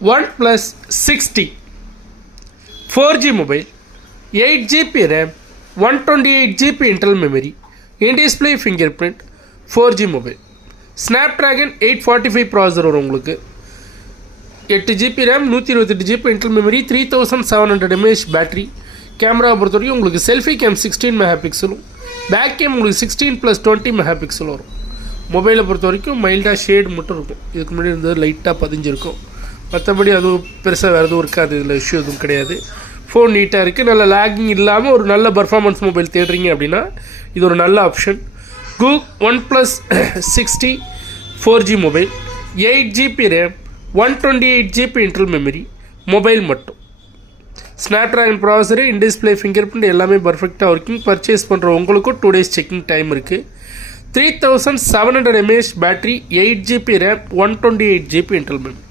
OnePlus 60 4G mobile, 8GB RAM, 128GB internal memory, in-display fingerprint, 4G mobile. Snapdragon 845 processor வரும் உங்களுக்கு. 8GB RAM, 128GB internal memory, 3700 mAh battery. Camera பொறுத்த வரைக்கும் உங்களுக்கு selfie game 16 மெகாபிக்சலும், back game உங்களுக்கு 16+20 megapixel வரும். மொபைலை பொறுத்த வரைக்கும் மைல்டாக ஷேடு மட்டும் இருக்கும். இதுக்கு முன்னாடி இருந்தது லைட்டாக பதிஞ்சிருக்கும். மற்றபடி அதுவும் பெருசாக வேறு எதுவும் இருக்காது. இதில் இஷ்யூ எதுவும் கிடையாது. ஃபோன் நீட்டாக இருக்குது. நல்ல லேகிங் இல்லாமல் ஒரு நல்ல பர்ஃபார்மன்ஸ் மொபைல் தேடுறீங்க அப்படின்னா இது ஒரு நல்ல ஆப்ஷன். OnePlus 60 4G மொபைல், 8GB RAM, 128GB internal memory, mobile மட்டும். Snapdragon processor, in display finger print எல்லாமே பர்ஃபெக்டாக ஒர்க்கிங். பர்ச்சேஸ் பண்ணுற உங்களுக்கும் 2 days செக்கிங் டைம் இருக்குது. 3700 mAh battery, 8GB RAM, 128GB internal memory.